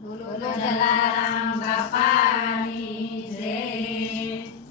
બોલો જલારામ બાપાની જય।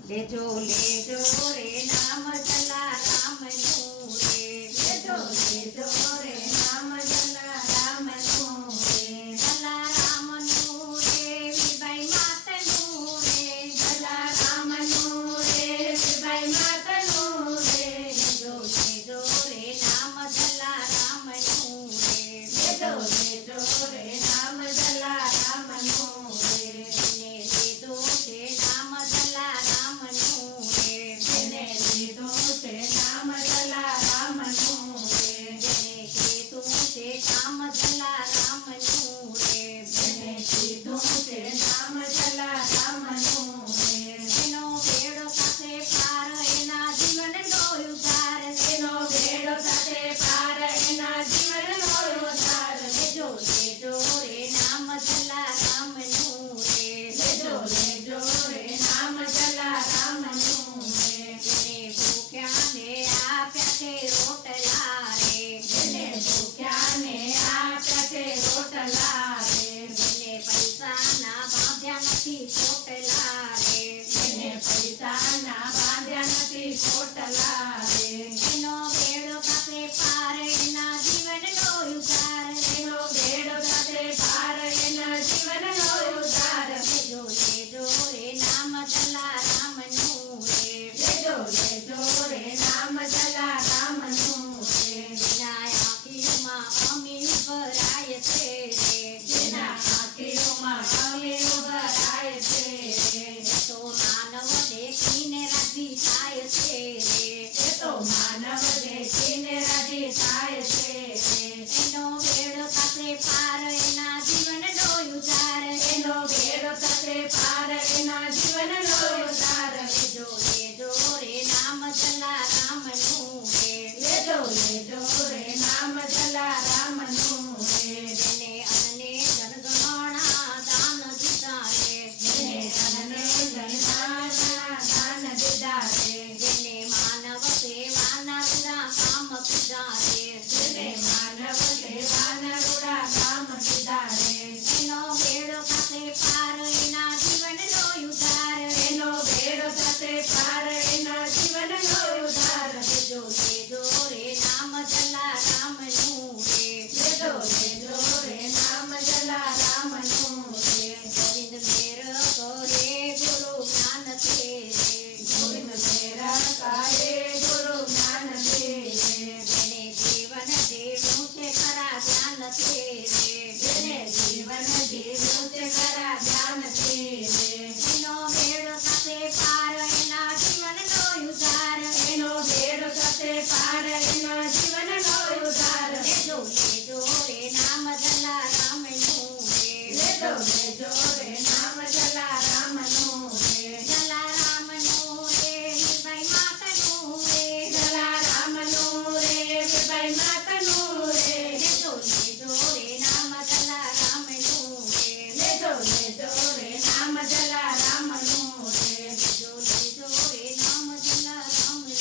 લેજો લેજો રે નામ જલારામનું રે, લેજો લેજો રે નામ જલારામનું રે, જલારામનું રે વિભાઈ માતનું રે, જલારામનું રે વિભાઈ માતનું રે, લેજો લેજો રે નામ જલારામનું રે, લેજો લેજો રે નામ જલારામનું રે, જેને લીધો છે નામ જલારામનું રે, જેને લીધો છે નામ જલારામનું રે, જેને કીધું છે નામ જલારામનું રે, જેને કીધું છે નામ જલારામનું રે, એનો બેડો સાથે પાર એના જીવનનો ઉદ્ધાર, એનો બેડો સાથે પાર એના જીવનનો ઉદ્ધાર, લેજો લેજો રે નામ જલારામનું રે, લેજો લેજો રે નામ જલારામનું રે, જેને ભૂખ્યા ને આપ્યા છે રોટલા રે, જેને ભૂખ્યા ને આપ્યા છે રોટલા રે, જેને પૈસાના બાંધ્યા નથી પોટલા રે, જેને પૈસાના બાંધ્યા નથી પોટલા રે, એનો બેડો કાપે પાર એના જીવનનો ઉદ્ધાર, એનો બેડો કાપે પાર એના જીવનનો ઉદ્ધાર, લેજો લેજો રે નામ જલારામનું રે, લેજો લેજો રે નામ જલારામનું રે, જેના આંખીઓમાં અમી ઉભરાય છે રે, જેના આંખીઓમાં અમી ઉભરાય છે રે, એ તો માનવ દેખીને રાજી થાય છે રે, એ તો માનવ દેખીને રાજી થાય છે રે, એનો બેડો કાપે પાર એના જીવનનો ઉદ્ધાર, એનો બેડો કાપે પાર એના જીવનનો ઉદ્ધાર, લેજો લેજો રે નામ જલારામનું રે, લેજો લેજો રે નામ જલારામનું રે, જેને અનને જનગણના દાન દીધા રે, જેને અનને જનગણના દાન દીધા રે, જેને માનવ સેવાના રૂડા કામ કીધા રે, જેને માનવ સેવાના રૂડા કામ કીધા રે, એનો બેડો કાપે પાર એના જીવનનો ઉદ્ધાર, એનો બેડો કાપે પાર એના જીવનનો ઉદ્ધાર, લેજો લેજો રે નામ જલારામનું રે, લેજો લેજો રે નામ જલારામનું રે, ગોવિંદ મેર કરે ગુરુ જ્ઞાન તે રે, ગોવિંદ મેર કરે ગુરુ જ્ઞાન તે રે, જેને જીવન જીવ્યું છે ખરા જ્ઞાન તે રે, જેને જીવન જીવ્યું છે ખરા જ્ઞાન તે રે, એનો બેડો કાપે પાર એના જીવનનો ઉદ્ધાર, એનો બેડો કાપે પાર એના જીવનનો ઉદ્ધાર, લેજો લેજો રે નામ જલારામનું રે, લેજો લેજો રે નામ જલારામનું રે, જલારામનું રે વિભાઈ માતનું રે, જલારામનું રે વિભાઈ માતનું રે, લેજો લેજો રે નામ જલારામનું રે, લેજો લેજો રે નામ જલારામનું રે, લેજો લેજો રે નામ જલારામનું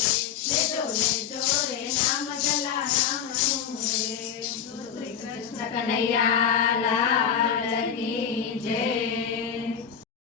રે, લેજો લેજો રે નામ જલારામનું રે, શ્રી કૃષ્ણ કનૈયા